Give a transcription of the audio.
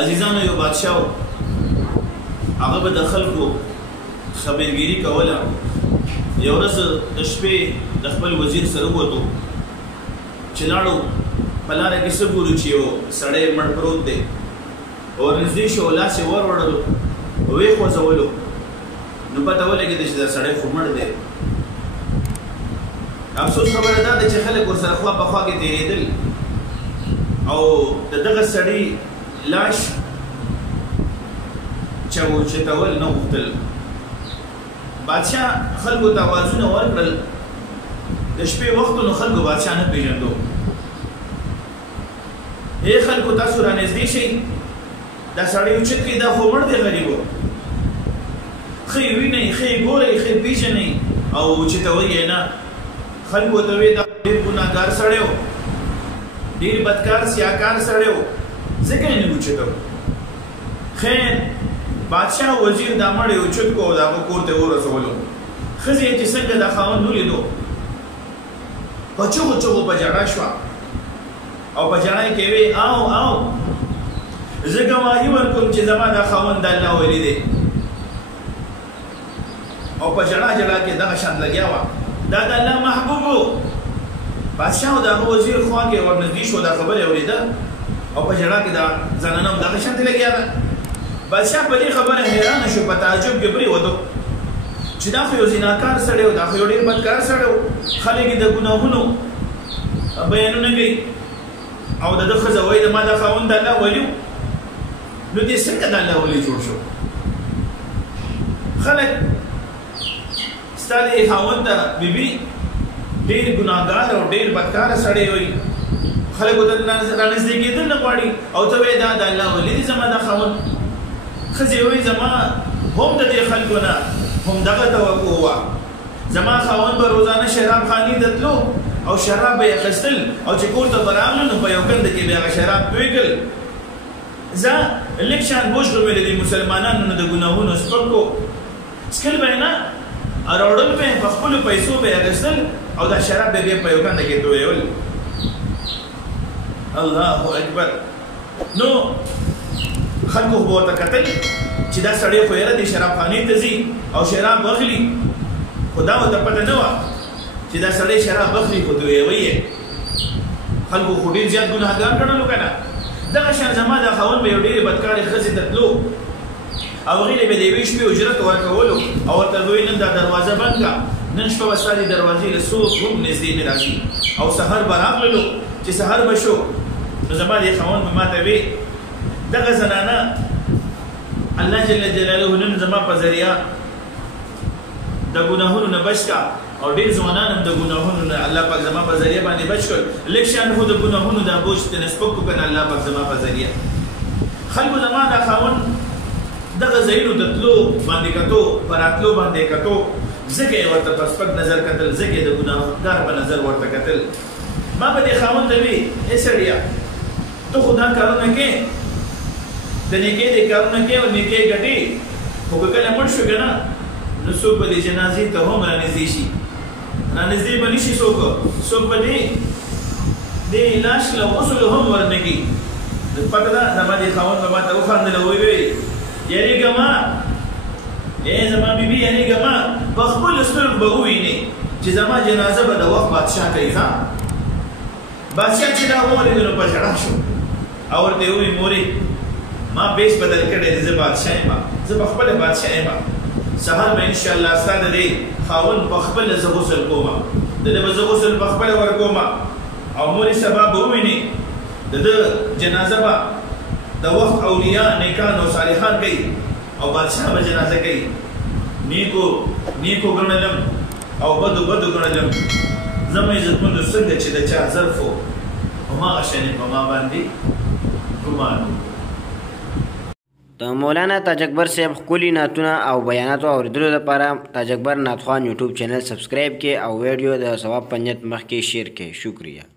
عزیزانو یو بادشاه و هغه به د خلکو خبرګیري کوله. یو ورځ د شپې د خپل وزیر سره ووتو چې لاړو په لاره کې څه ګورو چې یو سړی مړ پروت دی. ورنږدې شو لاس یې ور وړلو ویې خوځولو نو پته ولګېده چې دا سړی خو مړ دی. افسوس خبره دا ده چې خلک ورسره خوا په خوا کې تېرېدل او د دغه سړي لاش چتول نه غوښتل. بادشاه خلکو ته اوازونه ورکړل. د شپې وخت نو خلکو بادشاه نه پېژندو. ای خلکو تاسو رانږدې شئ، دا سړی اوچت کړئ، دا خو مړ دی غریب و. ښه یې وینئ، ښه یې ګورئ، ښه یې پېژنئ او اوچتوئ یې نه. خلکو ورته ویې دا ډېر ګناهګار سړی و، ډېر بدکار سیاکار سړی و، ځکه یې نه اوچتو. خیر بادشاه وزیر دا مړ یې اوچت کړو او د هغه کور ته یې ورسولو. ښځې یې چې څنګه دا خاوند ولیدو په چغو چغو په ژړا شوه او په ژړا یې کې ویې او زه ګواهي ورکوم چې زما دا خاوند د الله ولی دی. او په ژړا کې دغه شان لګیا وه. دا د الله محبوب و. بادشاه او د هغه وزیر خوا کې ورنږدې شو، دا خبره یې اورېده او په ژړا کې دا زنانه هم دغه شانتې لګیا ده. بادشاه په دې خبره حیرانه شو، په تعجب کې پرېوتو چې دا خو یو زناکار سړی و، دا خو یو ډېر بدکار سړی و. خلک یې د ګناهونو بیانونه کوي او د ده ښځه وایي ما دا خاوند د الله ولي و. نو دې څنګه د الله ولي جوړ شو؟ خلک ستا دې خاوند ته بیبي ډېر ګناهګار او ډېر بدکاره سړی وایي. خلکو ته رانږدې کېدل نه غواړي او ته وایې دا د الله ولي دی زما دا خاوند. ښځې وایي زما هم د دې خلکو نه همدغه توقع وه. زما خاوند به روزانه شراب خانې ته تلو او شراب به یې اخیستل او چې کور ته به راغلو نو په یو کنده کې به یې هغه شراب توی کړل. زه لږ شان بوج غومېدې د مسلمانانو نه د ګناهونو سپک کړو. څکل به یې نه، راوړل به یې په خپلو پیسو به یې اخیستل او دا شراب به بیا په یو کنده کې تویول. الله اکبر. نو خلکو خو به ورته کتل چې دا سړی خو یاره دې شراب خانې ته ځي او شراب اخلي، خو دا ورته پته نه وه چې دا سړی شراب اخلي خو تویوي یې. خلکو خو ډېر زیات ګناهګار ګڼلو که نه. دغه شان زما دا خاوند به یو ډېرې بدکارې ښځې ته تلو او هغې له به د یوې شپې اجرت ورکولو او ورته به وایي نن دا دروازه بند کړه، نن شپه به ستا دې دروازې له څوک هم نږدې نه راشي. او سهار به راغللو چې سهار به شو نو زما دې خاوند به ما ته وی دغه زنانه الله جل جلاله نن زما په ذریعه د ګناهونو نه بچ کا او ډېر ځوانان هم د ګناهونو نه الله پاک زما په ذریعه باندې بچ کړ. لږ شان خو د ګناهونو دا بوج ترې سپک کړو که نه الله پاک زما په ذریعه. خلکو زما دا خاوند دغه ځایونو ته تلو باندې کتو، په راتلو باندې کتو، ځکه یې ورته په سپک نظر کتل، ځکه یې د ګناهګار په نظر ورته کتل. ما به دې خاوند ته وي ای سړیه ته خو دا کارونه کې د نیکۍ دې کارونه کې او نیکۍ ګټې، خو که کله مړ شو که نه نو څوک به دې جنازې ته هم رانږدې شي، رانږدې به نه شي څوک به دې لاش له غسلو هم ورنږدي. پته ده زما دې خاوند به ما ته وخندل او ویې یارېږه ما ای زما بیبي یارېږه ما په خپلو سترګو به ووینې چې زما جنازه به د وخت بادشاه کوي. ښه بادشاه چې دا ولیدو نو په ژړا شو او ورته یې وویل مورې ما بیس بدل کړی دی، زه بادشاه یم، زه په خپله بادشاه یم. سهار به انشاءالله ستا د دې خاوند په خپله زه غسل کوم، د ده به زه غسل په خپله ورکوم او مورې سبا به ووینې د ده جنازه به د وخت اولیا نیکان او صالحان کوي او بادشاه به جنازه کوي. نیکو ګڼلم او بدو ګڼلم، زما عزتمندو څنګه چې د چا ظرف و هماغه شانې په ما باندې ګمان و. د مولانا تاج اکبر صاحب ښکلي نعتونه او بیاناتو اورېدلو لپاره تاج اکبر نعت خوان یوټیوب چینل سبسکرایب کړئ او ویډیو د ثواب په نیت مخکې شیر کړئ. شکریہ.